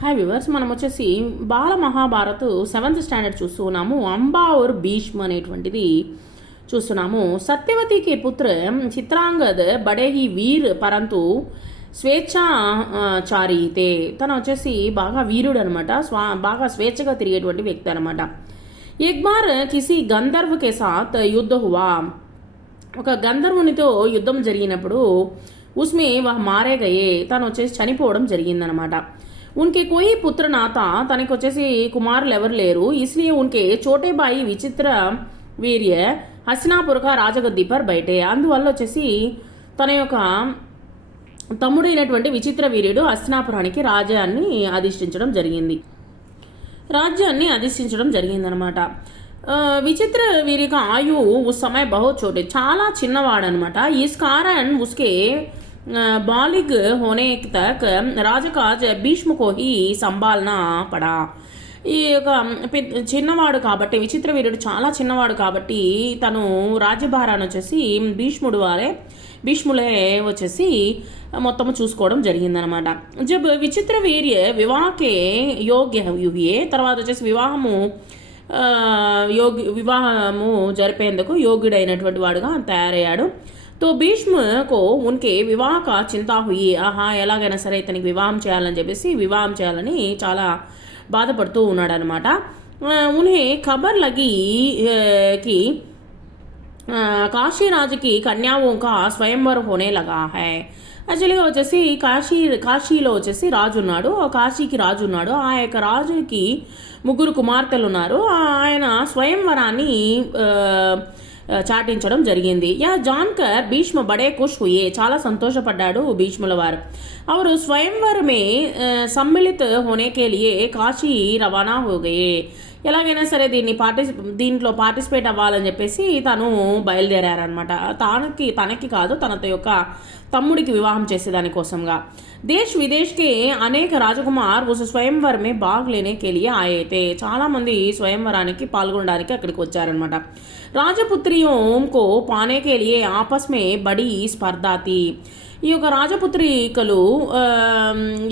Hi viewers, మనం వచ్చేసి బాల Mahabharat 7th standard చూస్తున్నాము. అంబా और భీష్మ అనేటువంటిది చూస్తున్నాము. సత్యవతి కే పుత్ర చిత్రాంగద్ బడే హీ వీర్ పరంతు స్వేచ్ఛాచారి తే. తను వచ్చేసి బాగా వీరుడు అనమాట, బాగా స్వేచ్ఛగా తిరిగేటువంటి వ్యక్తి అనమాట. ఎక్ బార్ కిసి గంధర్వ్ కే సాత్ యుద్ధ హువా. ఒక గంధర్వునితో యుద్ధం జరిగినప్పుడు ఉస్మే వహ్ మారే గయే, తను వచ్చేసి చనిపోవడం జరిగిందనమాట. उनके कोई पुत्र ना था, తనకి వచ్చేసి కుమారులు ఎవరు లేరు. इसलिए उनके छोटे भाई విచిత్ర వీర్య హస్తినాపుర రాజగద్ది పర్ బయటే. అందువల్ల వచ్చేసి తన యొక్క తమ్ముడైనటువంటి విచిత్ర వీర్యుడు హస్తినాపురానికి రాజ్యాన్ని అధిష్ఠించడం జరిగిందనమాట. విచిత్ర వీరి ఆయు ఉస్ సమయ బహుత్ చోటే, చాలా చిన్నవాడనమాట. ఈ कारण उसके बालिग होने तक రాజకాజ్ భీష్మ को ही సంభాలన పడా. ఈ యొక్క చిన్నవాడు కాబట్టి, విచిత్ర వీరుడు చాలా చిన్నవాడు కాబట్టి తను రాజ్యభారాన్ని వచ్చేసి భీష్ములే వచ్చేసి మొత్తము చూసుకోవడం జరిగిందనమాట. జబ్ విచిత్ర వీర్య వివాహకే యోగ్య యుహే, తర్వాత వచ్చేసి వివాహము జరిపేందుకు యోగ్యుడైనటువంటి వాడుగా తయారయ్యాడు. తో భీష్మకు ఉన్కే వివాహ చింతా హుయి. ఆహా, ఎలాగైనా సరే ఇతనికి వివాహం చేయాలని చాలా బాధపడుతూ ఉన్నాడు అనమాట. ఉన్హే ఖబర్ లగి కి కాశీరాజుకి కన్యాओं का స్వయంవరం హోనే లగా హై. యాక్చువల్గా వచ్చేసి కాశీలో వచ్చేసి రాజు ఉన్నాడు, కాశీకి రాజు ఉన్నాడు. ఆ యొక్క రాజుకి 3 కుమార్తెలు ఉన్నారు. ఆయన స్వయంవరాన్ని చాటించడం జరిగింది. యా జాన్కర్ భీష్మ బడే ఖుష్ హుయే, చాలా సంతోషపడ్డాడు భీష్ముల వారు. అవరు స్వయంవర్ మే సమ్మిళిత హోనే కే లియే కాశీ రవాణా హో గయే. ఎలాగైనా సరే దీంట్లో పార్టిసిపేట్ అవ్వాలని చెప్పేసి తను బయలుదేరారనమాట. తనకి కాదు, తన యొక్క తమ్ముడికి వివాహం చేసేదానికోసంగా. దేశ్ విదేశ్ కే అనేక రాజకుమార్ ఉస్ స్వయంవర్ మే భాగ్ లేనే కే లియే ఆయే తే. చాలా మంది స్వయంవరానికి పాల్గొనడానికి అక్కడికి వచ్చారనమాట. రాజపుత్రియోం కో పానే కే లియే ఆపస్ మే బడి స్పర్ధా థీ. ఈ యొక్క రాజపుత్రికలు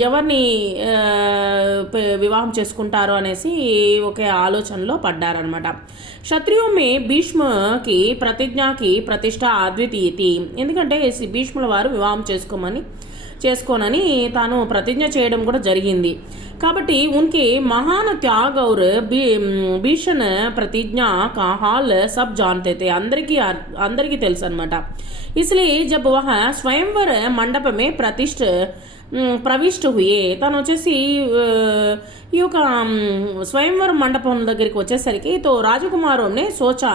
ఎవరిని వివాహం చేసుకుంటారు అనేసి ఒకే ఆలోచనలో పడ్డారనమాట. క్షత్రియుం మే భీష్మకి ప్రతిజ్ఞకి ప్రతిష్ట అద్వితీయతి. ఎందుకంటే భీష్ముల వారు వివాహం చేసుకోనని తాను ప్రతిజ్ఞ చేయడం కూడా జరిగింది. కాబట్టి ఉన్కి మహాన్ త్యాగ్ और భీషణ ప్రతిజ్ఞ కా హాల్ సబ్ జాన్తే తే. అందరికీ తెలుసు అనమాట. इसलिए जब वह स्वयंवर मंडप में ప్రవిష్ట హుయే, తను వచ్చేసి ఈ యొక్క స్వయంవర మండపం దగ్గరికి వచ్చేసరికి తో రాజకుమారు నే సోచా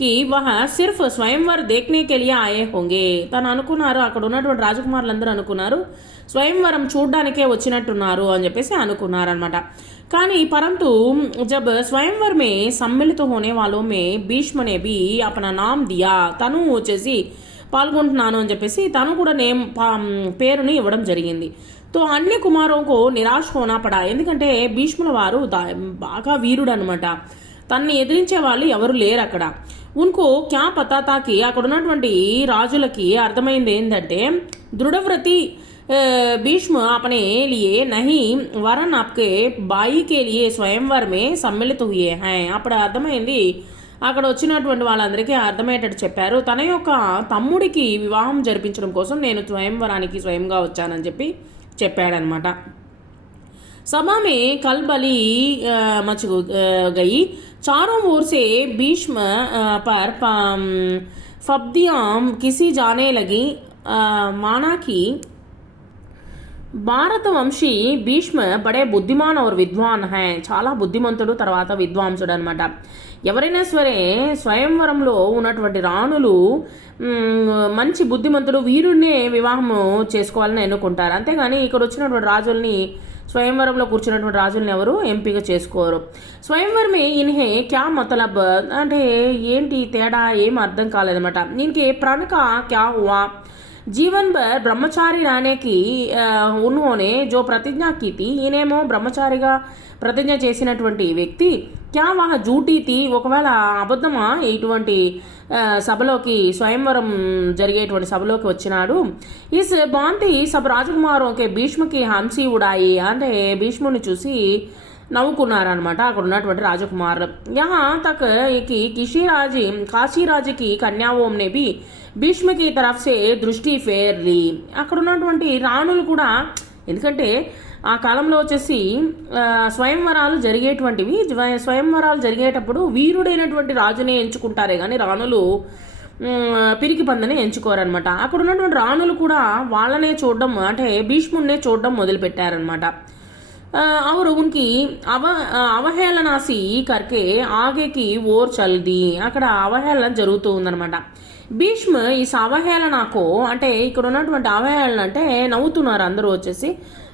కి వహ సిర్ఫ్ స్వయంవర్ దేఖ్నే కే లియే ఆయే హోంగే. తను అనుకున్నారు, అక్కడ ఉన్నటువంటి రాజకుమారులందరూ అనుకున్నారు స్వయంవరం చూడ్డానికే వచ్చినట్టున్నారు అని చెప్పేసి అనుకున్నారనమాట. కానీ పరంతు జబ్ స్వయంవర్ మే సమ్మిళిత హోనే వాలో మే భీష్మ నే భీ అపనా నామ్ దియా. తను వచ్చేసి పాల్గొంటున్నాను అని చెప్పేసి తను కూడా పేరుని ఇవ్వడం జరిగింది. తో అన్ని కుమారులకు నిరాశ హోనా పడా. ఎందుకంటే భీష్ముల వారు బాగా వీరుడు అనమాట, తన్ని ఎదిరించే వాళ్ళు ఎవరు లేరు అక్కడ. ఉన్కు క్యా పతాతాకి, అక్కడ ఉన్నటువంటి రాజులకి అర్థమైంది ఏంటంటే దృఢవ్రతి భీష్మ अपने लिए नहीं वरन आपके बाई के लिए स्वयंवर में सम्मिलित हुए हैं. అప్పుడు అర్థమైంది, అక్కడ వచ్చినటువంటి వాళ్ళందరికీ అర్థమయ్యేటట్టు చెప్పారు, తన యొక్క తమ్ముడికి వివాహం జరిపించడం కోసం నేను స్వయంవరానికి స్వయంగా వచ్చానని చెప్పాడనమాట. सभा में कलबली मच गई. चारों ओर से भीष्म पर फब्दियां किसी जाने लगी. माना कि భారత వంశీ భీష్మ బడే బుద్ధిమాన్ और విద్వాన్ హై. చాలా బుద్ధిమంతుడు, తర్వాత విద్వాంసుడు అనమాట. ఎవరైనా సరే స్వయంవరంలో ఉన్నటువంటి రాణులు మంచి బుద్ధిమంతుడు, వీరుడినే వివాహం చేసుకోవాలని ఎన్నుకుంటారు. అంతేగాని ఇక్కడ వచ్చినటువంటి రాజుల్ని, స్వయంవరంలో కూర్చున్నటువంటి రాజుల్ని ఎవరు ఎంపిక చేసుకోరు. స్వయంవరమే ఇన్హే క్యా మతలబ్ అంటే ఏంటి తేడా, ఏం అర్థం కాలేదన్నమాట. ఇన్కే ప్రణక క్యా హువా. जीवन भर ब्रह्मचारी रहने की उन्होंने जो प्रतिज्ञा की थी. ఈయనేమో బ్రహ్మచారిగా ప్రతిజ్ఞ చేసినటువంటి వ్యక్తి క్యా వహ జూటీ తీ, ఒకవేళ అబద్ధమా ఇటువంటి సభలోకి, స్వయంవరం జరిగేటువంటి సభలోకి వచ్చినాడు. ఇస్ బాంతి సబ్ రాజకుమారోకే భీష్మకి హంసి ఉడాయి, అంటే భీష్ముని చూసి నవ్వుకున్నారనమాట అక్కడ ఉన్నటువంటి రాజకుమారులు. యహా తక్ కి కిషిరాజీ కాశీరాజుకి కన్యావోంనే బి భీష్మకి తరఫ్సే దృష్టి ఫేర్లీ, అక్కడ ఉన్నటువంటి రాణులు కూడా, ఎందుకంటే ఆ కాలంలో వచ్చేసి స్వయంవరాలు జరిగేటువంటివి, స్వయంవరాలు జరిగేటప్పుడు వీరుడైనటువంటి రాజునే ఎంచుకుంటారే కానీ రాణులు పిరికి పందని ఎంచుకోరనమాట. అక్కడ ఉన్నటువంటి రాణులు కూడా వాళ్ళనే చూడడం, అంటే భీష్ముడినే చూడడం మొదలుపెట్టారనమాట. और उनकी అవహేళనాసి కర్కే ఆగేకి ఓర్ చల్ది, అక్కడ అవహేళన జరుగుతూ ఉందన్నమాట. భీష్మ ఈ అవహేళనకు, అంటే ఇక్కడ ఉన్నటువంటి అవహేళన అంటే నవ్వుతున్నారు అందరూ వచ్చేసి,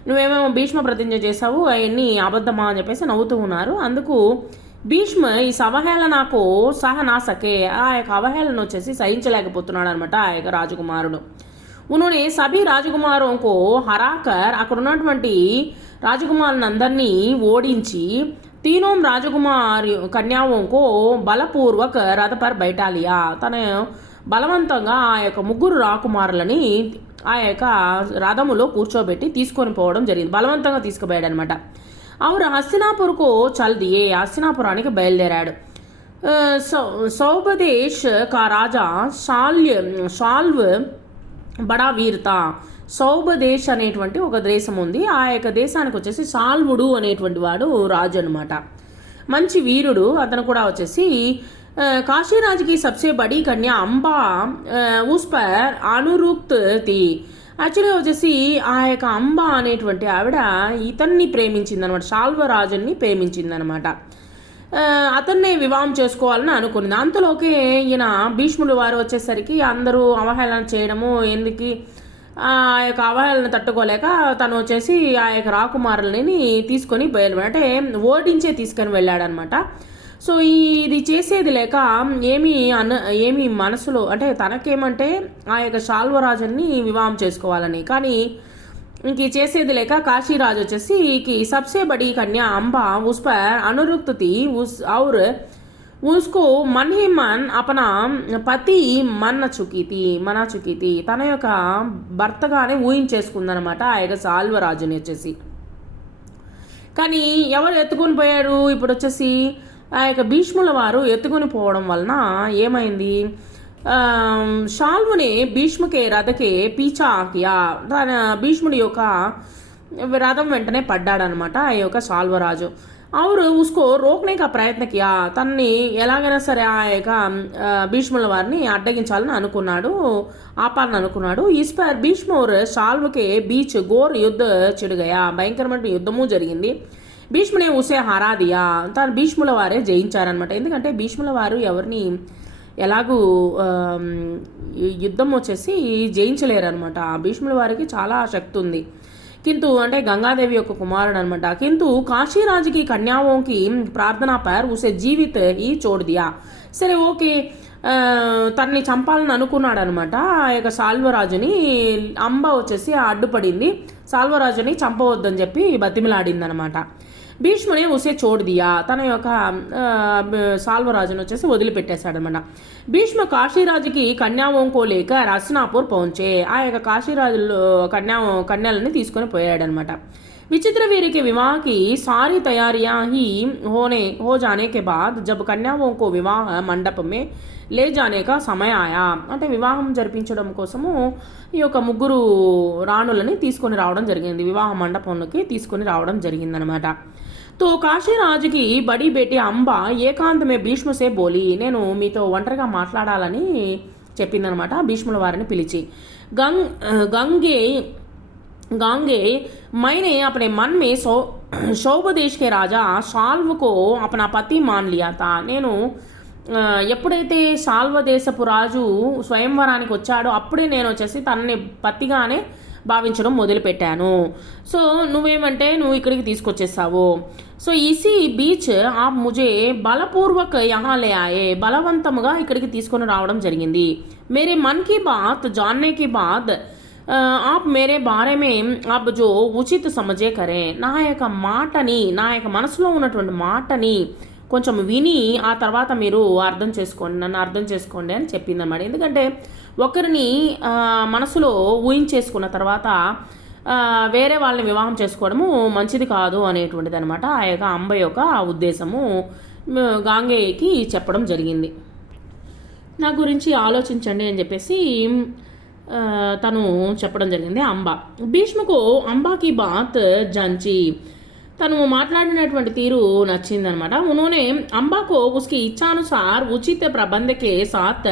నువ్వేమేమో భీష్మ ప్రతిజ్ఞ చేసావు అవన్నీ అబద్ధమా అని చెప్పేసి నవ్వుతూ ఉన్నారు. అందుకు భీష్మ ఈ అవహేళనకు సహనాసకే, ఆ యొక్క అవహేళన వచ్చేసి సహించలేకపోతున్నాడు అనమాట ఆ యొక్క రాజకుమారుడు. ఉన్होंने సభీ రాజకుమారులకు హరాకర్, అక్కడ ఉన్నటువంటి రాజకుమారులందరినీ ఓడించి తీనోం రాజకుమారి కన్యావోంకో బలపూర్వక రథపర్ బైటాలియా, తన బలవంతంగా ఆ యొక్క ముగ్గురు రాకుమారులని ఆ యొక్క రథములో కూర్చోబెట్టి తీసుకొని పోవడం జరిగింది, బలవంతంగా తీసుకుపోయాడు అనమాట. ఆవిడ హస్తినాపూర్కు చల్దియే, హస్తినాపురానికి బయలుదేరాడు. సౌబదేశ్ కా రాజా షాల్వ్ బడా వీరత, సౌబదేశ్ అనేటువంటి ఒక దేశం ఉంది, ఆ యొక్క దేశానికి వచ్చేసి సాల్వుడు అనేటువంటి వాడు రాజు అనమాట, మంచి వీరుడు అతను కూడా వచ్చేసి. కాశీరాజుకి సబ్సే బడీ కన్యా అంబా ఉస్ పర్ అనురుక్త్ తి, యాక్చువల్గా వచ్చేసి ఆ యొక్క అంబా అనేటువంటి ఆవిడ ఇతన్ని ప్రేమించింది అనమాట, శాల్వరాజుని ప్రేమించింది అనమాట. అతన్నే వివాహం చేసుకోవాలని అనుకున్నది. అంతలోకే ఈయన భీష్ముడు వారు వచ్చేసరికి అందరూ అవహేళన చేయడము, ఎందుకు ఆ యొక్క అవహేళన తట్టుకోలేక తను వచ్చేసి ఆ యొక్క రాకుమారులని తీసుకొని అంటే ఓడించే తీసుకొని వెళ్ళాడనమాట. సో ఇది చేసేది లేక ఏమి మనసులో, అంటే తనకేమంటే ఆ యొక్క శాల్వరాజుని వివాహం చేసుకోవాలని, కానీ ఇంక చేసేది లేక కాశీరాజు వచ్చేసి కి సబ్సే బడి కన్యా అంబా ఉస్ పర్ అనురుక్త్ థీ और उसको मन ही मन अपना పతి మన్నా చుకి థీ, తన యొక్క భర్తగానే ఊహించేసుకుందనమాట ఆ యొక్క సాల్వరాజుని వచ్చేసి. కానీ ఎవరు ఎత్తుకొని పోయారు ఇప్పుడు వచ్చేసి, ఆ యొక్క భీష్ముల వారు ఎత్తుకొని పోవడం వలన ఏమైంది, शाल्व ने भीष्म के रथ के पीछा किया, తన భీష్ముడి యొక్క రథం వెంటనే పడ్డాడనమాట ఆ యొక్క శాల్వరాజు. और उसको रोकने का प्रयत्न किया, తనని ఎలాగైనా సరే ఆ యొక్క భీష్ముల వారిని అడ్డగించాలని అనుకున్నాడు, ఆపాలని అనుకున్నాడు. इस पर भीष्म और शाल्व के बीच घोर युद्ध छिड़ गया, భయంకరమైన యుద్ధము జరిగింది. భీష్మునే ఉసే హరా దియా, తను భీష్ముల వారే జయించారనమాట. ఎందుకంటే భీష్ముల వారు ఎవరిని ఎలాగూ యుద్ధం వచ్చేసి జయించలేరనమాట, భీష్ముల వారికి చాలా శక్తి ఉంది. కింటూ అంటే గంగాదేవి యొక్క కుమారుడు అనమాట. కింటూ కాశీరాజుకి కన్యావోంకి ప్రార్థనా పర్ ఉసే జీవిత్ ఈ చోటు దియా, సరే ఓకే తనని చంపాలని అనుకున్నాడు అనమాట. ఆ యొక్క సాల్వరాజుని అంబ వచ్చేసి అడ్డుపడింది, సాల్వరాజుని చంపవద్దని చెప్పి బతిమిలాడింది అనమాట. భీష్మునే ఉసే చోటు దియా, తన యొక్క సాల్వరాజును వచ్చేసి వదిలిపెట్టేశాడనమాట. భీష్మ కాశీరాజుకి కన్యావోంకో లేక హస్తినాపూర్ పहुंचे, ఆ యొక్క కాశీరాజులో కన్యలని తీసుకొని పోయాడనమాట. विचित्र वीर के विवाह की सारी तैयारियां ही हो जाने के बाद जब कन्याओं को विवाह मंडप में ले जाने का समय आया, అంటే వివాహం జరిపించడం కోసము ఈ యొక్క ముగ్గురు రాణులని తీసుకొని రావడం జరిగింది, వివాహ మండపంలోకి తీసుకొని రావడం జరిగిందనమాట. తో కాశీరాజుకి బడి బేటి అంబ ఏకాంతమే భీష్మసే బోలి, నేను మీతో ఒంటరిగా మాట్లాడాలని చెప్పిందనమాట భీష్ముల వారిని పిలిచి. गांगे मैंने अपने मन में शौभदेश के राजा शाल्व को अपना पति मान लिया था, నేను ఎప్పుడైతే శాల్వదేశపు రాజు స్వయంవరానికి వచ్చాడో అప్పుడే నేను వచ్చేసి తనని పతిగానే భావించడం మొదలుపెట్టాను. సో నువ్వేమంటే నువ్వు ఇక్కడికి తీసుకొచ్చేసావు. సో ఇసి బీచ్ ఆ ముజే బలపూర్వక యహా లే ఆయే, బలవంతముగా ఇక్కడికి తీసుకొని రావడం జరిగింది. మేరే మన్ కీ బాత్ జాన్నే కీ బాద్ आप मेरे बारे में आप जो ఉచిత సమజే కరే, నా యొక్క మాటని, నా యొక్క మనసులో ఉన్నటువంటి మాటని కొంచెం విని ఆ తర్వాత మీరు అర్థం చేసుకోండి, నన్ను అర్థం చేసుకోండి అని చెప్పిందన్నమాట. ఎందుకంటే ఒకరిని మనసులో ఊహించేసుకున్న తర్వాత వేరే వాళ్ళని వివాహం చేసుకోవడము మంచిది కాదు అనేటువంటిది అనమాట ఆ యొక్క అంబ యొక్క ఉద్దేశము గాంగేయకి చెప్పడం జరిగింది. నా గురించి ఆలోచించండి అని చెప్పేసి తను చెప్పడం జరిగింది అంబ. భీష్మకు అంబాకి బాత్ జంచి, తను మాట్లాడినటువంటి తీరు నచ్చిందనమాట. उन्होंने अंबा को उसकी इच्छानुसार उचित प्रबंध के साथ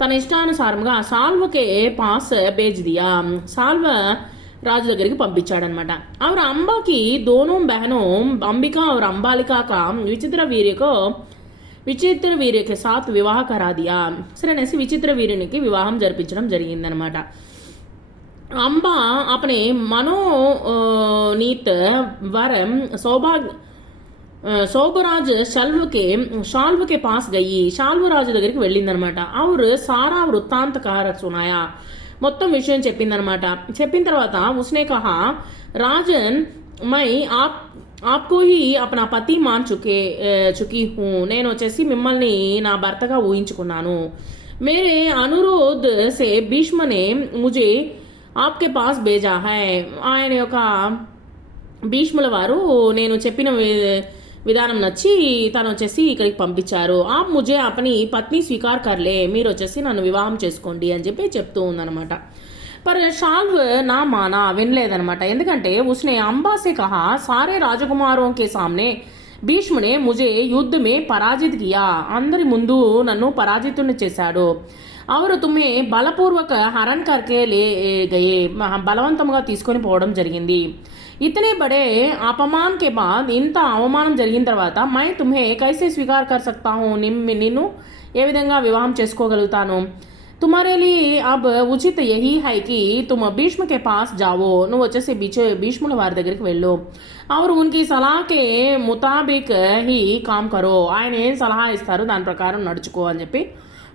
తన ఇష్టానుసారంగా సాల్వ కే పాస్ भेज दिया, సాల్వ రాజు దగ్గరికి పంపించాడనమాట. और अंबा की दोनों बहनों अंबिका और अंबालिका का విచిత్ర వీర్యకి సాత్ వివాహ కరా దియా. సరే అనేసి విచిత్ర వీర్యునికి వివాహం జరిపించడం జరిగిందనమాట. अंबा अपने मनोनीत वरम सौभराज शाल्व के पास गई, शाल्వరాజు దగ్గరికి వెళ్ళిందనమాట. और सारा वृत्तांत कह सुनाया, మొత్తం విషయం చెప్పిందనమాట. చెప్పిన తర్వాత उसने कहा राजन मैं आपको ही अपना పతి मान चुकी हूँ, నేను వచ్చేసి మిమ్మల్ని నా భర్తగా ఊహించుకున్నాను. मेरे अनुरोध से भीष्म ने मुझे ఆప్కే పాస్ బేజా హై. ఆయన యొక్క భీష్ముల వారు నేను చెప్పిన విధానం నచ్చి తను వచ్చేసి ఇక్కడికి పంపించారు. ఆప్ ముజే అపని పత్ని స్వీకార్ కర్లే, మీరు వచ్చేసి నన్ను వివాహం చేసుకోండి అని చెప్పి చెప్తూ ఉందన్నమాట. పర్ షాల్వ్ నా మానా, వినలేదనమాట. ఎందుకంటే ఉస్నే అంబాసే కహా సారే రాజకుమారోం కే సామ్నే భీష్మునే ముజే యుద్ధ మే పరాజిత్ కియా, అందరి ముందు నన్ను పరాజితుని చేశాడు. और तुम्हें బలపూర్వక హరన్ కర్కే లే గయే, బలవంతంగా తీసుకొని పోవడం జరిగింది. ఇతనే బడే అపమాన్ కే బాద్, ఇంత అవమానం జరిగిన తర్వాత మై తుమ్హే కైసే స్వీకార్ కర్ సక్తా హూ, నిన్ను ఏ విధంగా వివాహం చేసుకోగలుగుతాను. తుమారే లియే అబ్ ఉచిత యహీ హై కి తుమ్ భీష్మ కే పాస్ జావో, నువ్వు వచ్చేసి భీష్ముల వారి దగ్గరికి వెళ్ళు. और उनकी सलाह के मुताबिक ही काम करो, ఆయన ఏం సలహా ఇస్తారు దాని ప్రకారం నడుచుకో అని చెప్పి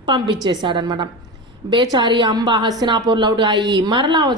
పంపించేశాడనమాట. బేచారి అంబ హస్తినాపూర్ లౌట్ అయ్యి మరలా